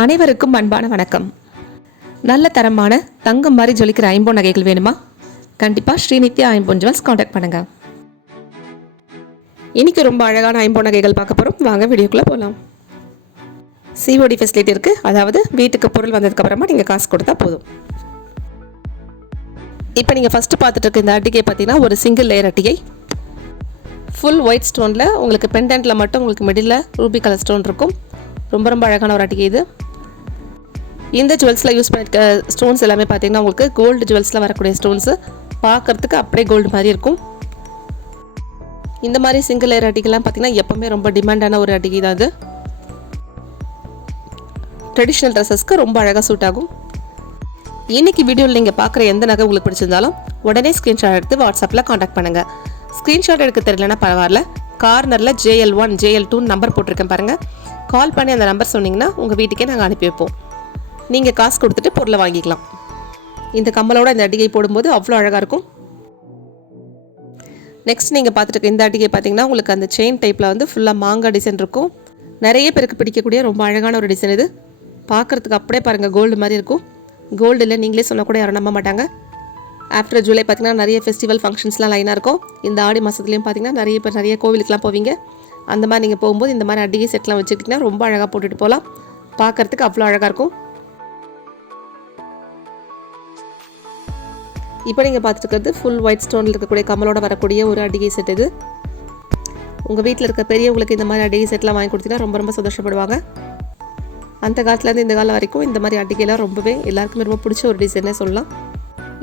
அனைவருக்கும் அன்பான வணக்கம். நல்ல தரமான தங்கம் மாதிரி ஜொலிக்கிற ஐம்பொன் நகைகள் வேணுமா? கண்டிப்பாக ஸ்ரீநித்யா ஐம்பொன் ஜுவல்ஸ் காண்டாக்ட் பண்ணுங்கள் இன்றைக்கி ரொம்ப அழகான ஐம்பொன் நகைகள் பார்க்க போகிறோம் வாங்க வீடியோக்குள்ளே போகலாம் சிஓடி ஃபெசிலிட்டி இருக்குது அதாவது வீட்டுக்கு பொருள் வந்ததுக்கப்புறமா நீங்கள் காசு கொடுத்தா போதும். இப்போ நீங்கள் ஃபஸ்ட்டு பார்த்துட்டு இருக்க இந்த அட்டிகை பார்த்தீங்கன்னா ஒரு சிங்கிள் லேயர் அட்டிகை. ஃபுல் ஒயிட் ஸ்டோனில் உங்களுக்கு பெண்டன்ட்டில் மட்டும் உங்களுக்கு மிடில் ரூபி கலர் ஸ்டோன் இருக்கும். ரொம்ப ரொம்ப அழகான ஒரு அட்டிகை இது. இந்த ஜுவல்ஸில் யூஸ் பண்ணியிருக்க ஸ்டோன்ஸ் எல்லாமே பார்த்தீங்கன்னா உங்களுக்கு கோல்டு ஜுவல்ஸில் வரக்கூடிய ஸ்டோன்ஸு பார்க்குறதுக்கு அப்படியே கோல்டு மாதிரி இருக்கும். இந்த மாதிரி சிங்கிள் லேயர் அடிக்கெல்லாம் பார்த்தீங்கன்னா எப்போவுமே ரொம்ப டிமாண்டான ஒரு அட்டிகை தான் அது. ட்ரெடிஷ்னல் ட்ரெஸ்ஸஸ்க்கு ரொம்ப அழகாக சூட் ஆகும். இன்றைக்கி வீடியோவில் நீங்கள் பார்க்குற எந்த நகை உங்களுக்கு பிடிச்சிருந்தாலும் உடனே ஸ்க்ரீன்ஷாட் எடுத்து வாட்ஸ்அப்பில் காண்டாக்ட் பண்ணுங்கள் ஸ்க்ரீன்ஷாட் எடுக்க தெரியலனா பரவாயில்ல. கார்னரில் JL one JL two number போட்டிருக்கேன் பாருங்கள் கால் பண்ணி அந்த நம்பர் சொன்னிங்கன்னா உங்கள் வீட்டுக்கே நாங்கள் அனுப்பி வைப்போம். நீங்கள் காசு கொடுத்துட்டு பொருளை வாங்கிக்கலாம். இந்த கம்மலோட இந்த அடிகை போடும்போது அவ்வளோ அழகாக இருக்கும். நெக்ஸ்ட் நீங்கள் பார்த்துட்டு இந்த அடிகை பார்த்தீங்கன்னா உங்களுக்கு அந்த செயின் டைப்பில் வந்து ஃபுல்லாக மாங்காய் டிசைன் இருக்கும். நிறைய பேருக்கு பிடிக்கக்கூடிய ரொம்ப அழகான ஒரு டிசைன் இது. பார்க்குறதுக்கு அப்படியே பாருங்கள் கோல்டு மாதிரி இருக்கும். கோல்டு இல்லை நீங்களே சொன்னால் கூட யாரும் நம்ப மாட்டாங்க. ஆஃப்டர் ஜூலை பார்த்தீங்கன்னா நிறைய ஃபெஸ்டிவல் ஃபங்க்ஷன்ஸ்லாம் லைனாக இருக்கும். இந்த ஆடி மாதத்துலேயும் பார்த்தீங்கன்னா நிறைய பேர் நிறைய கோவிலுக்குலாம் போவீங்க. அந்த மாதிரி நீங்கள் போகும்போது இந்த மாதிரி அடிகை செட்லாம் வச்சுக்கிட்டிங்கன்னா ரொம்ப அழகாக போட்டுட்டு போகலாம். பார்க்குறதுக்கு அவ்வளோ அழகாக இருக்கும். இப்போ நீங்கள் பார்த்துட்டு ஃபுல் ஒயிட் ஸ்டோனில் இருக்கக்கூடிய கமலோட வரக்கூடிய ஒரு அடிகை செட் இது. உங்கள் வீட்டில் இருக்க பெரியவங்களுக்கு இந்த மாதிரி அடிகை செட்லாம் வாங்கி கொடுத்தீங்கன்னா ரொம்ப ரொம்ப சந்தோஷப்படுவாங்க. அந்த காலத்துலேருந்து இந்த காலம் வரைக்கும் இந்த மாதிரி அடிகைலாம் ரொம்பவே எல்லாருக்குமே ரொம்ப பிடிச்ச ஒரு டிசைனே சொல்லலாம்.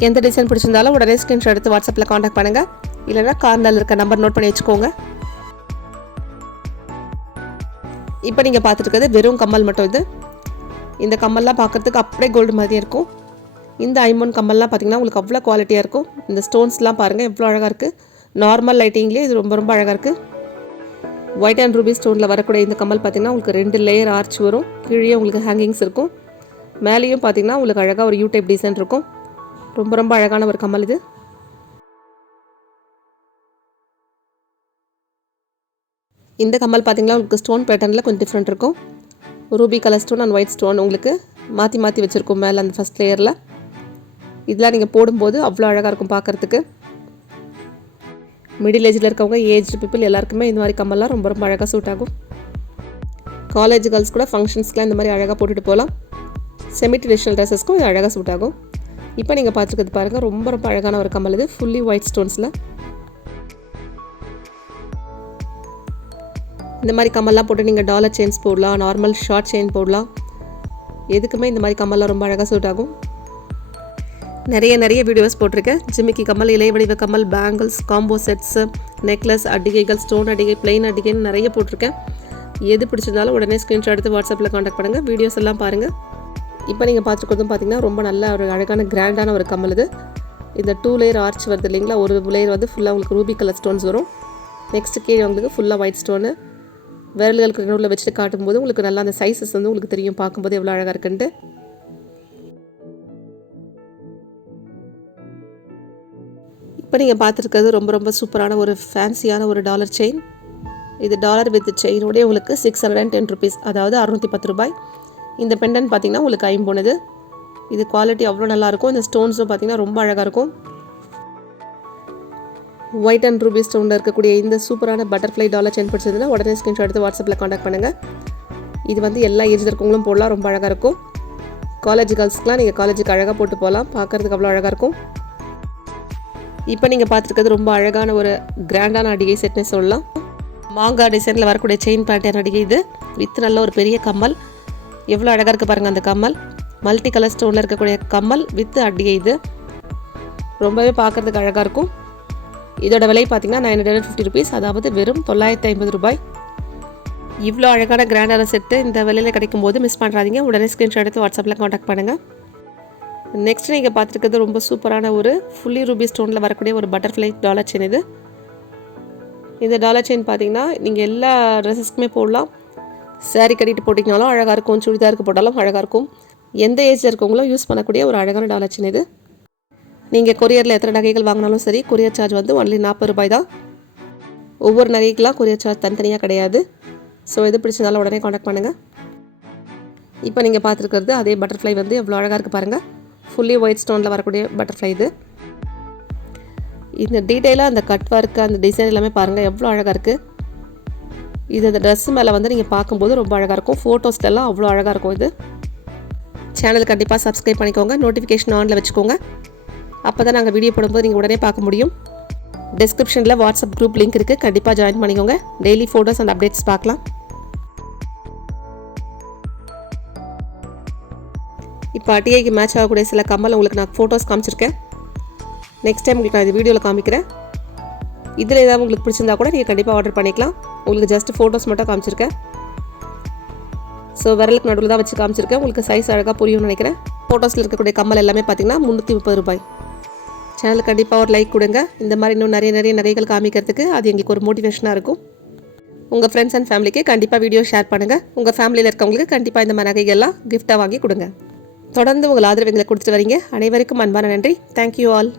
எந்த டிசைன் பிடிச்சிருந்தாலும் உடனே ஸ்க்ரீன்ஷாட் எடுத்து வாட்ஸ்அப்பில் காண்டாக்ட் பண்ணுங்கள் இல்லைனா கார்னரில் இருக்க நம்பர் நோட் பண்ணி வச்சுக்கோங்க. இப்போ நீங்கள் பார்த்துருக்கிறது வெறும் கம்மல் மட்டும் இது. இந்த கம்மல்லாம் பார்க்குறதுக்கு அப்படியே கோல்டு மாதிரி இருக்கும். இந்த ஐம்பொன் கம்மல்லாம் பார்த்திங்கன்னா உங்களுக்கு அவ்வளோ குவாலிட்டியாக இருக்கும். இந்த ஸ்டோன்ஸ்லாம் பாருங்கள் எவ்வளோ அழகாக இருக்குது நார்மல் லைட்டிங்லேயே இது ரொம்ப ரொம்ப அழகாக இருக்குது ஒயிட் அண்ட் ரூபி ஸ்டோனில் வரக்கூடிய இந்த கம்மல் பார்த்திங்கன்னா உங்களுக்கு ரெண்டு லேயர் ஆர்ச் வரும். கீழே உங்களுக்கு ஹேங்கிங்ஸ் இருக்கும். மேலேயும் பார்த்தீங்கன்னா உங்களுக்கு அழகாக ஒரு யூ டைப் டிசைன் இருக்கும். ரொம்ப ரொம்ப அழகான ஒரு கம்மல் இது. இந்த கம்மல் பார்த்தீங்கன்னா உங்களுக்கு ஸ்டோன் பேட்டர்னில் கொஞ்சம் டிஃப்ரெண்ட் இருக்கும். Ruby colour stone and white stone உங்களுக்கு மாற்றி மாற்றி வச்சுருக்கோம் மேலே அந்த ஃபஸ்ட் லேயரில் இதெல்லாம் நீங்கள் போடும்போது அவ்வளோ அழகாக இருக்கும் பார்க்குறதுக்கு மிடில் ஏஜில் இருக்கவங்க ஏஜ் பீப்புள் எல்லாருக்குமே இந்த மாதிரி கம்மல்லாம் ரொம்ப ரொம்ப அழகாக சூட் ஆகும். காலேஜ் கேர்ள்ஸ் கூட ஃபங்க்ஷன்ஸ்க்குலாம் இந்த மாதிரி அழகாக போட்டுட்டு போகலாம். செமி ட்ரெடிஷ்னல் ட்ரெஸ்ஸஸ்க்கும் இது அழகாக சூட் ஆகும். இப்போ நீங்கள் பார்த்துக்கிறது பாருங்கள் ரொம்ப ரொம்ப அழகான ஒரு கம்மல் இது. ஃபுல்லி ஒயிட் ஸ்டோன்ஸில் இந்த மாதிரி கம்மல்லாம் போட்டு நீங்கள் டாலர் செயின்ஸ் போடலாம் நார்மல் ஷார்ட் செயின் போடலாம். எதுக்குமே இந்த மாதிரி கம்மல்லாம் ரொம்ப அழகாக சூட் ஆகும். நிறைய நிறைய வீடியோஸ் போட்டிருக்கேன். ஜிமிக்கி கம்மல் இலை வடிவ கம்மல் பேங்கிள்ஸ் காம்போ செட்ஸு நெக்லஸ் அடிகைகள் ஸ்டோன் அடிகை பிளெயின் அடிகைன்னு நிறைய போட்டிருக்கேன். எது பிடிச்சிருந்தாலும் உடனே ஸ்க்ரீன்ஷாட் எடுத்து வாட்ஸ்அப்பில் காண்டாக்ட் பண்ணுங்கள் வீடியோஸ் எல்லாம் பாருங்கள் இப்போ நீங்கள் பார்த்துருக்கிறதும் பார்த்தீங்கன்னா ரொம்ப நல்ல ஒரு அழகான கிராண்டான ஒரு கம்மல் இது. இந்த டூ லேயர் ஆர்ச் வருது இல்லைங்களா? ஒரு லேயர் வந்து ஃபுல்லாக உங்களுக்கு ரூபி கலர் ஸ்டோன்ஸ் வரும். நெக்ஸ்ட் கீழே உங்களுக்கு ஃபுல்லாக ஒயிட் ஸ்டோனு விரல்களுக்கு நடுவில் வச்சுட்டு காட்டும்போது உங்களுக்கு நல்லா அந்த சைஸஸ் வந்து உங்களுக்கு தெரியும். பார்க்கும்போது எவ்வளோ அழகாக இருக்குன்ட்டு. இப்போ நீங்கள் பார்த்துருக்கிறது ரொம்ப ரொம்ப சூப்பரான ஒரு ஃபேன்சியான ஒரு டாலர் செயின் இது டாலர் வித் செயினோடய உங்களுக்கு six hundred and ten rupees அதாவது அறுநூற்றி பத்து ரூபாய். இந்த பெண்டன் பார்த்தீங்கன்னா உங்களுக்கு ஐம்பொனது இது குவாலிட்டி அவ்வளோ நல்லாயிருக்கும். இந்த ஸ்டோன்ஸும் பார்த்தீங்கன்னா ரொம்ப அழகாக இருக்கும். ஒயிட் அண்ட் ரூபி ஸ்டோனில் இருக்கக்கூடிய இந்த சூப்பரான பட்டர்ஃப்ளை டாலர் செயின் பிடிச்சதுன்னா உடனே ஸ்க்ரீன்ஷாட் எடுத்து வாட்ஸ்அப்பில் காண்டாக்ட் பண்ணுங்கள் இது வந்து எல்லா ஏஜ் இருக்கவங்களும் போடலாம். ரொம்ப அழகாக இருக்கும். காலேஜ் கேர்ள்ஸ்க்கெலாம் நீங்கள் காலேஜுக்கு அழகாக போட்டு போகலாம். பார்க்குறதுக்கு அவ்வளோ அழகாக இருக்கும். இப்போ நீங்கள் பார்த்துருக்கிறது ரொம்ப அழகான ஒரு கிராண்டான அடிகை செட்னே சொல்லலாம். மாங்காய் டிசைனில் வரக்கூடிய செயின் பேட்டர்ன் அடிகை இது. வித் நல்ல ஒரு பெரிய கம்மல். எவ்வளோ அழகாக இருக்குது பாருங்கள் அந்த கம்மல். மல்டி கலர் ஸ்டோனில் இருக்கக்கூடிய கம்மல் வித் அடிகை இது. ரொம்பவே பார்க்குறதுக்கு அழகாக இருக்கும். இதோட விலை பார்த்தீங்கன்னா நைன் ஹண்ட்ரட் ஃபிஃப்டி ருபீஸ் அதாவது வெறும் தொள்ளாயிரத்தி ஐம்பது ரூபாய். இவ்வளோ அழகான கிராண்டான செட்டு இந்த விலையில் கிடைக்கும் போது மிஸ் பண்ணுறாதீங்க உடனே ஸ்க்ரீன்ஷாட் எடுத்து வாட்ஸ்அப்பில் காண்டாக்ட் பண்ணுங்கள் நெக்ஸ்ட் நீங்கள் பார்த்துருக்கிறது ரொம்ப சூப்பரான ஒரு ஃபுல்லி ரூபி ஸ்டோனில் வரக்கூடிய ஒரு பட்டர்ஃப்ளை டாலர் செயின் இது. இந்த டாலர் செயின் பார்த்தீங்கன்னா நீங்கள் எல்லா ட்ரெஸ்ஸஸ்க்குமே போடலாம். சாரீ கட்டிட்டு போட்டிங்கனாலும் அழகாக இருக்கும் சுடிதாருக்கு போட்டாலும் அழகாக இருக்கும். எந்த ஏஜில் இருக்கவங்களும் யூஸ் பண்ணக்கூடிய ஒரு அழகான டாலர் செயின் இது. நீங்கள் கொரியரில் எத்தனை நகைகள் வாங்கினாலும் சரி கொரியர் சார்ஜ் வந்து ஒன்லி நாற்பது ரூபாய் தான். ஒவ்வொரு நகைக்கெலாம் கொரியர் சார்ஜ் தனித்தனியாக கிடையாது. ஸோ எது பிடிச்சதாலும் உடனே காண்டாக்ட் பண்ணுங்கள் இப்போ நீங்கள் பார்த்துருக்கிறது அதே பட்டர்ஃப்ளை வந்து எவ்வளோ அழகாக இருக்குது பாருங்கள் ஃபுல்லி ஒயிட் ஸ்டோனில் வரக்கூடிய பட்டர்ஃப்ளை இது. இந்த டீட்டெயிலாக அந்த கட் ஒர்க்கு அந்த டிசைன் எல்லாமே பாருங்கள் எவ்வளோ அழகாக இருக்குது இது அந்த ட்ரெஸ் மேலே வந்து நீங்கள் பார்க்கும்போது ரொம்ப அழகாக இருக்கும். ஃபோட்டோஸ்லலாம் அவ்வளோ அழகாக இருக்கும் இது. சேனல் கண்டிப்பாக சப்ஸ்கிரைப் பண்ணிக்கோங்க. நோட்டிஃபிகேஷன் ஆனில் வச்சுக்கோங்க. அப்போ தான் நாங்கள் வீடியோ போடும்போது நீங்கள் உடனே பார்க்க முடியும். டிஸ்கிரிப்ஷனில் வாட்ஸ்அப் குரூப் லிங்க் இருக்குது கண்டிப்பாக ஜாயின் பண்ணிக்கோங்க. டெய்லி ஃபோட்டோஸ் அண்ட் அப்டேட்ஸ் பார்க்கலாம். இப்போ அட்டிகைக்கு மேட்ச் ஆகக்கூடிய சில கம்மல் உங்களுக்கு நான் ஃபோட்டோஸ் காமிச்சிருக்கேன். நெக்ஸ்ட் டைம் உங்களுக்கு நான் இது வீடியோவில் காமிக்கிறேன். இதில் ஏதாவது உங்களுக்கு பிடிச்சிருந்தா கூட நீங்கள் கண்டிப்பாக ஆர்டர் பண்ணிக்கலாம். உங்களுக்கு ஜஸ்ட் ஃபோட்டோஸ் மட்டும் காமிச்சிருக்கேன். ஸோ விரலுக்கு நடுவில் தான் வச்சு காமிச்சிருக்கேன். உங்களுக்கு சைஸ் அழகாக புரியும்னு நினைக்கிறேன். ஃபோட்டோஸில் இருக்கக்கூடிய கம்மல் எல்லாமே பார்த்தீங்கன்னா முந்நூற்றி முப்பது ரூபாய். சேனல் கண்டிப்பாக ஒரு லைக் கொடுங்க. இந்த மாதிரி இன்னும் நிறைய நிறைய நகைகள் காமிக்கிறதுக்கு அது எங்களுக்கு ஒரு மோட்டிவேஷனாக இருக்கும். உங்கள் ஃப்ரெண்ட்ஸ் அண்ட் ஃபேமிலிக்கு கண்டிப்பாக வீடியோ ஷேர் பண்ணுங்கள் உங்கள் ஃபேமிலியில் இருக்கவங்களுக்கு கண்டிப்பாக இந்த மாதிரி நகைகள்லாம் கிஃப்ட்டாக வாங்கி கொடுங்க. தொடர்ந்து உங்கள் ஆதரவு எங்களை கொடுத்துட்டு வரீங்க. அனைவருக்கும் அன்பான நன்றி. Thank you all